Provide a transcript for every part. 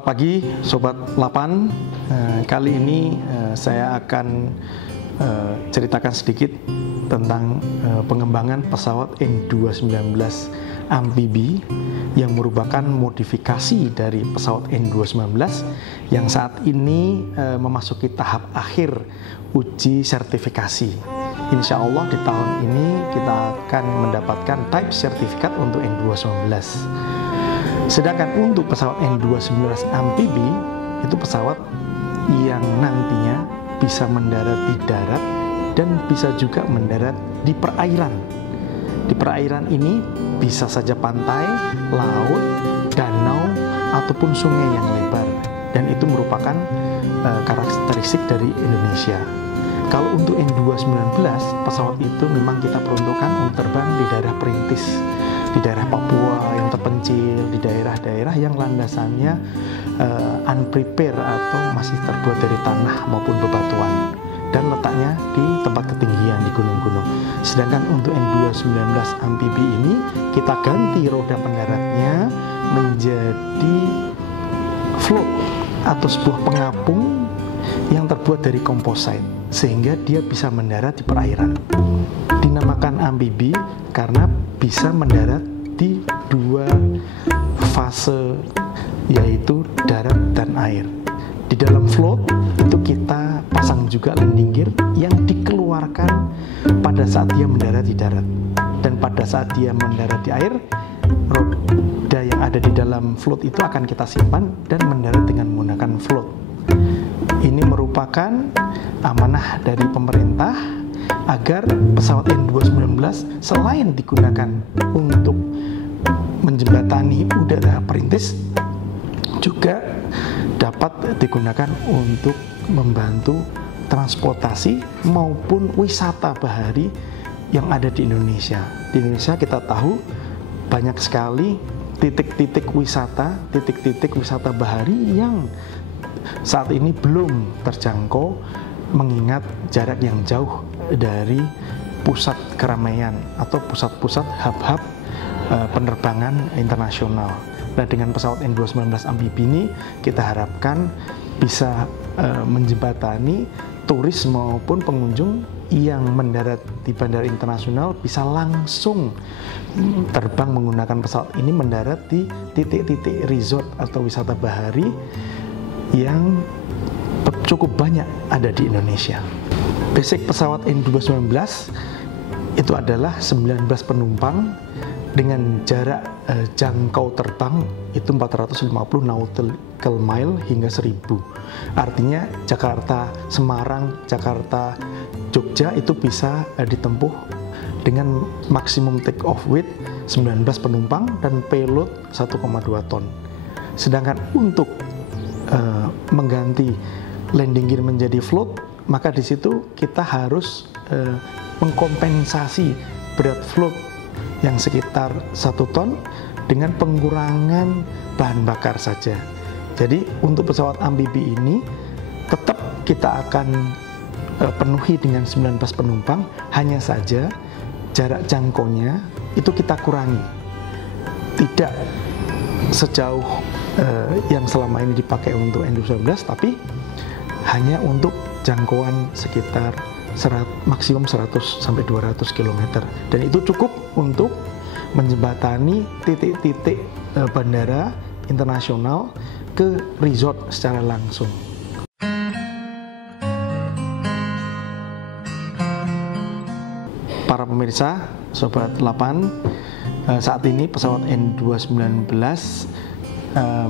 Selamat pagi Sobat Lapan. Kali ini saya akan ceritakan sedikit tentang pengembangan pesawat N219 amfibi yang merupakan modifikasi dari pesawat N219 yang saat ini memasuki tahap akhir uji sertifikasi. Insya Allah di tahun ini kita akan mendapatkan type sertifikat untuk N219. Sedangkan untuk pesawat N219 amfibi itu pesawat yang nantinya bisa mendarat di darat dan bisa juga mendarat di perairan. Di perairan ini bisa saja pantai, laut, danau, ataupun sungai yang lebar. Dan itu merupakan karakteristik dari Indonesia. Kalau untuk N219, pesawat itu memang kita peruntukkan untuk terbang di daerah perintis, di daerah Papua yang terpencil, di daerah-daerah yang landasannya unprepare atau masih terbuat dari tanah maupun bebatuan dan letaknya di tempat ketinggian di gunung-gunung. Sedangkan untuk N219 amfibi ini kita ganti roda pendaratnya menjadi float atau sebuah pengapung yang terbuat dari komposit sehingga dia bisa mendarat di perairan. Dinamakan amfibi karena bisa mendarat di dua fase, yaitu darat dan air. Di dalam float itu kita pasang juga landing gear yang dikeluarkan pada saat dia mendarat di darat, dan pada saat dia mendarat di air, roda yang ada di dalam float itu akan kita simpan dan mendarat dengan menggunakan float. Ini merupakan amanah dari pemerintah agar pesawat N219 selain digunakan untuk menjembatani udara perintis, juga dapat digunakan untuk membantu transportasi maupun wisata bahari yang ada di Indonesia. Di Indonesia kita tahu banyak sekali titik-titik wisata bahari yang saat ini belum terjangkau mengingat jarak yang jauh dari pusat keramaian atau pusat-pusat hub-hub penerbangan internasional. Nah, dengan pesawat N219 amfibi ini kita harapkan bisa menjembatani turis maupun pengunjung yang mendarat di bandara internasional bisa langsung terbang menggunakan pesawat ini mendarat di titik-titik resort atau wisata bahari yang cukup banyak ada di Indonesia. Basic pesawat N219 itu adalah 19 penumpang dengan jarak jangkau terbang itu 450 nautical mile hingga 1000. Artinya Jakarta Semarang, Jakarta Jogja itu bisa ditempuh dengan maksimum take off weight 19 penumpang dan payload 1,2 ton. Sedangkan untuk mengganti landing gear menjadi float, maka di situ kita harus mengkompensasi berat float yang sekitar 1 ton dengan pengurangan bahan bakar saja. Jadi untuk pesawat amfibi ini tetap kita akan penuhi dengan 19 penumpang, hanya saja jarak jangkaunya itu kita kurangi. Tidak sejauh yang selama ini dipakai untuk N219, tapi hanya untuk jangkauan sekitar maksimum 100 sampai 200 km, dan itu cukup untuk menjembatani titik-titik bandara internasional ke resort secara langsung. Para pemirsa, Sobat Lapan, saat ini pesawat N219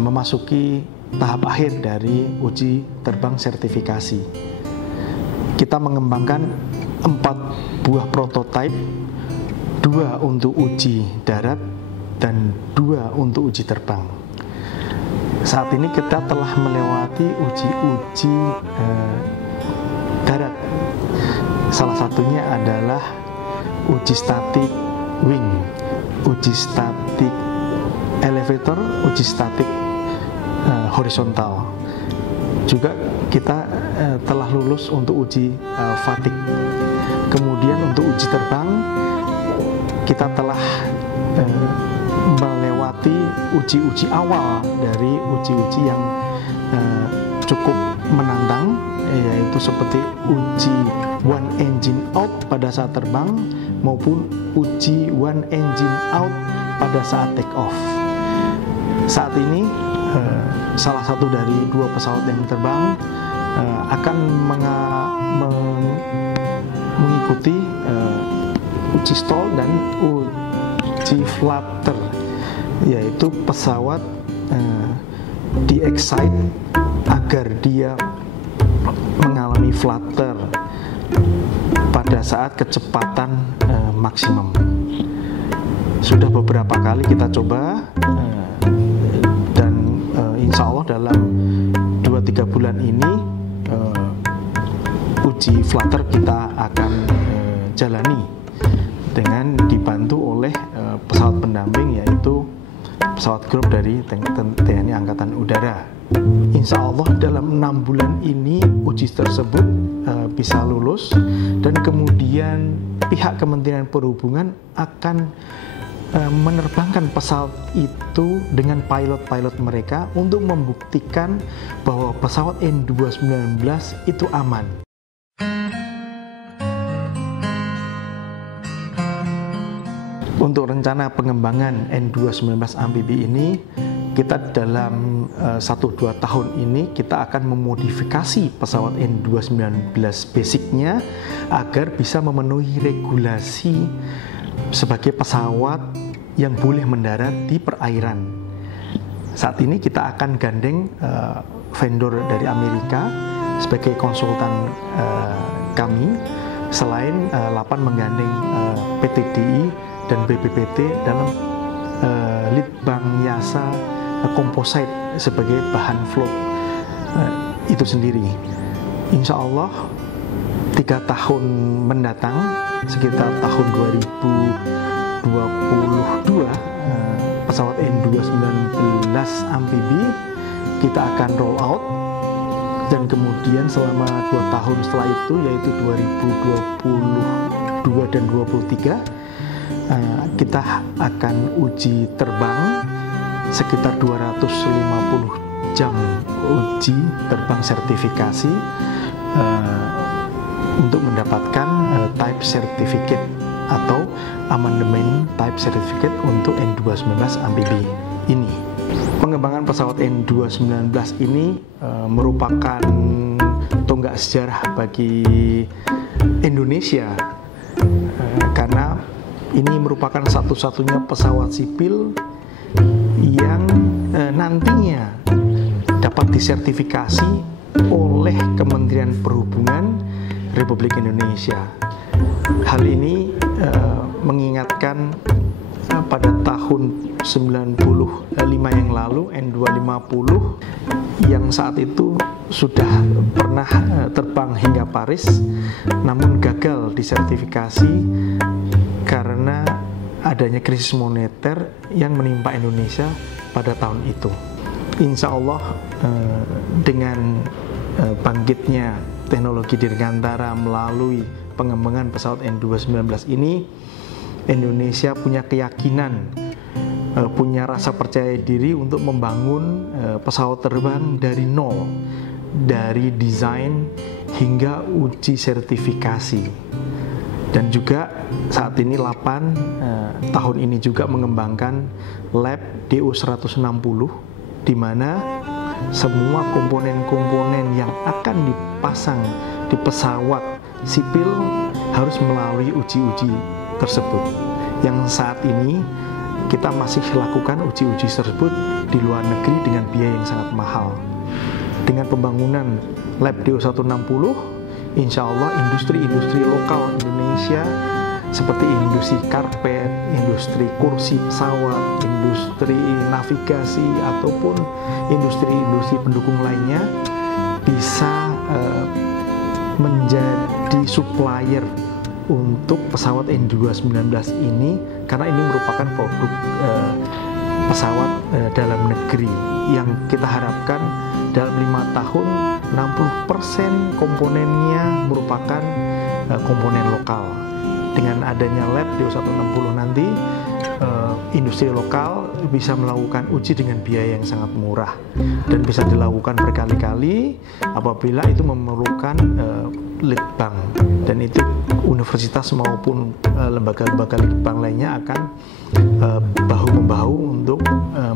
memasuki tahap akhir dari uji terbang sertifikasi. Kita mengembangkan 4 buah prototipe, 2 untuk uji darat dan 2 untuk uji terbang. Saat ini kita telah melewati uji darat. Salah satunya adalah uji statik wing, uji statik elevator, uji statik horizontal. Juga kita telah lulus untuk uji fatigue. Kemudian untuk uji terbang kita telah melewati uji-uji awal dari uji-uji yang cukup menantang, yaitu seperti uji one engine out pada saat terbang maupun uji one engine out pada saat take off. Saat ini salah satu dari dua pesawat yang terbang akan mengikuti uji stall dan uji flutter, yaitu pesawat di-excite agar dia mengalami flutter pada saat kecepatan maksimum. Sudah beberapa kali kita coba dan insya Allah dalam 2-3 bulan ini uji flutter kita akan jalani dengan dibantu oleh pesawat pendamping, yaitu pesawat grup dari TNI Angkatan Udara. Insya Allah dalam 6 bulan ini uji tersebut bisa lulus, dan kemudian pihak Kementerian Perhubungan akan menerbangkan pesawat itu dengan pilot-pilot mereka untuk membuktikan bahwa pesawat N219 itu aman. Untuk rencana pengembangan N219 amfibi ini, kita dalam 1-2 tahun ini kita akan memodifikasi pesawat N219 basicnya agar bisa memenuhi regulasi sebagai pesawat yang boleh mendarat di perairan. Saat ini kita akan gandeng vendor dari Amerika sebagai konsultan kami, selain Lapan menggandeng PT DI dan BPPT dalam litbang yasa komposit sebagai bahan float itu sendiri. Insya Allah 3 tahun mendatang, sekitar tahun 2022, pesawat N219 amfibi kita akan roll out, dan kemudian selama 2 tahun setelah itu, yaitu 2022 dan 2023, kita akan uji terbang sekitar 250 jam uji terbang sertifikasi untuk mendapatkan type certificate atau amandemen type certificate untuk N219 amfibi ini. Pengembangan pesawat N219 ini merupakan tonggak sejarah bagi Indonesia, karena ini merupakan satu-satunya pesawat sipil yang nantinya dapat disertifikasi oleh Kementerian Perhubungan Republik Indonesia. Hal ini mengingatkan pada tahun 95 yang lalu N250 yang saat itu sudah pernah terbang hingga Paris, namun gagal disertifikasi karena adanya krisis moneter yang menimpa Indonesia pada tahun itu. Insya Allah dengan bangkitnya teknologi dirgantara melalui pengembangan pesawat N219 ini, Indonesia punya keyakinan, punya rasa percaya diri untuk membangun pesawat terbang dari nol, dari desain hingga uji sertifikasi. Dan juga saat ini Lapan tahun ini juga mengembangkan lab DO160, di mana semua komponen-komponen yang akan dipasang di pesawat sipil harus melalui uji-uji tersebut. Yang saat ini kita masih lakukan uji-uji tersebut di luar negeri dengan biaya yang sangat mahal. Dengan pembangunan lab DO160, insya Allah industri-industri lokal Indonesia seperti industri karpet, industri kursi pesawat, industri navigasi, ataupun industri-industri pendukung lainnya bisa menjadi supplier untuk pesawat N219 ini, karena ini merupakan produk pesawat dalam negeri yang kita harapkan dalam 5 tahun 60% komponennya merupakan komponen lokal. Dengan adanya lab DO160 nanti, industri lokal bisa melakukan uji dengan biaya yang sangat murah dan bisa dilakukan berkali-kali apabila itu memerlukan lead bank, dan itu universitas maupun lembaga-lembaga lead bank lainnya akan bahu-membahu untuk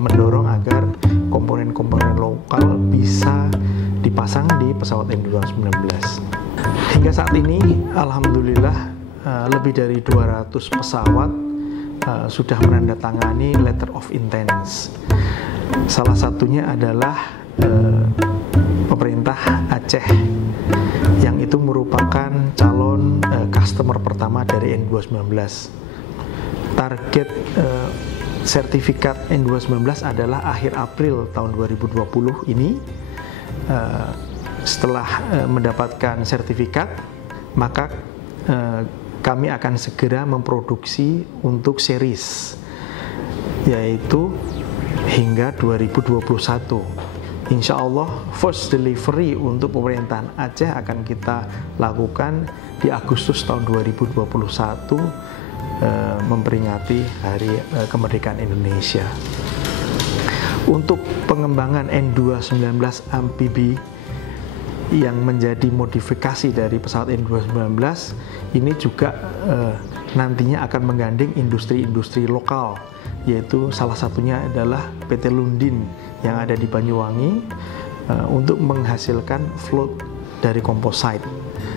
mendorong agar komponen-komponen lokal bisa dipasang di pesawat N219. Hingga saat ini alhamdulillah lebih dari 200 pesawat sudah menandatangani letter of intent. Salah satunya adalah pemerintah Aceh yang itu merupakan calon customer pertama dari N219. Target sertifikat N219 adalah akhir April tahun 2020 ini. Setelah mendapatkan sertifikat, maka kami akan segera memproduksi untuk series, yaitu hingga 2021. Insya Allah first delivery untuk pemerintahan Aceh akan kita lakukan di Agustus tahun 2021, memperingati hari kemerdekaan Indonesia. Untuk pengembangan N219 amfibi yang menjadi modifikasi dari pesawat N219 ini juga nantinya akan menggandeng industri-industri lokal, yaitu salah satunya adalah PT Lundin yang ada di Banyuwangi untuk menghasilkan float dari composite.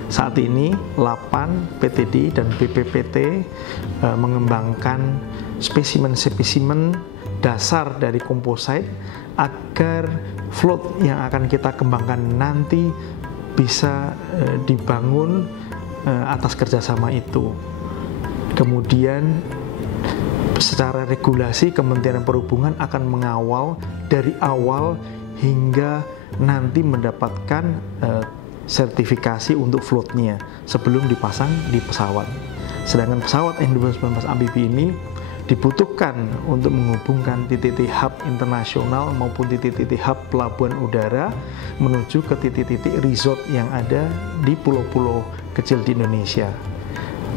Saat ini LAPAN, PTD, dan BPPT mengembangkan spesimen-spesimen dasar dari composite agar float yang akan kita kembangkan nanti bisa dibangun atas kerjasama itu. Kemudian secara regulasi Kementerian Perhubungan akan mengawal dari awal hingga nanti mendapatkan sertifikasi untuk floatnya sebelum dipasang di pesawat. Sedangkan pesawat N219 amfibi ini dibutuhkan untuk menghubungkan titik-titik hub internasional maupun titik-titik hub pelabuhan udara menuju ke titik-titik resort yang ada di pulau-pulau kecil di Indonesia.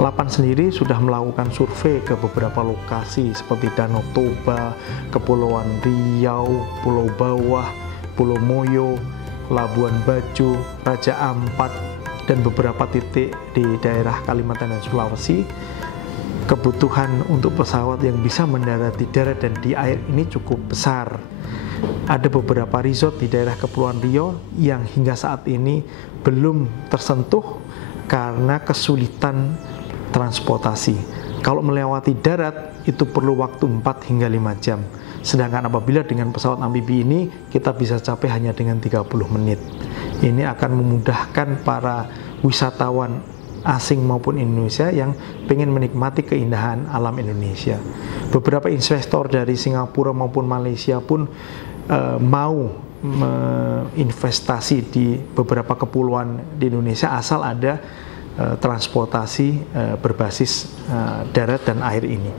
LAPAN sendiri sudah melakukan survei ke beberapa lokasi seperti Danau Toba, Kepulauan Riau, Pulau Bawah, Pulau Moyo, Labuan Bajo, Raja Ampat, dan beberapa titik di daerah Kalimantan dan Sulawesi. Kebutuhan untuk pesawat yang bisa mendarat di darat dan di air ini cukup besar. Ada beberapa resort di daerah Kepulauan Riau yang hingga saat ini belum tersentuh karena kesulitan transportasi. Kalau melewati darat itu perlu waktu 4 hingga 5 jam. Sedangkan apabila dengan pesawat amfibi ini kita bisa capai hanya dengan 30 menit. Ini akan memudahkan para wisatawan asing maupun Indonesia yang ingin menikmati keindahan alam Indonesia. Beberapa investor dari Singapura maupun Malaysia pun mau investasi di beberapa kepulauan di Indonesia asal ada transportasi berbasis darat dan air ini.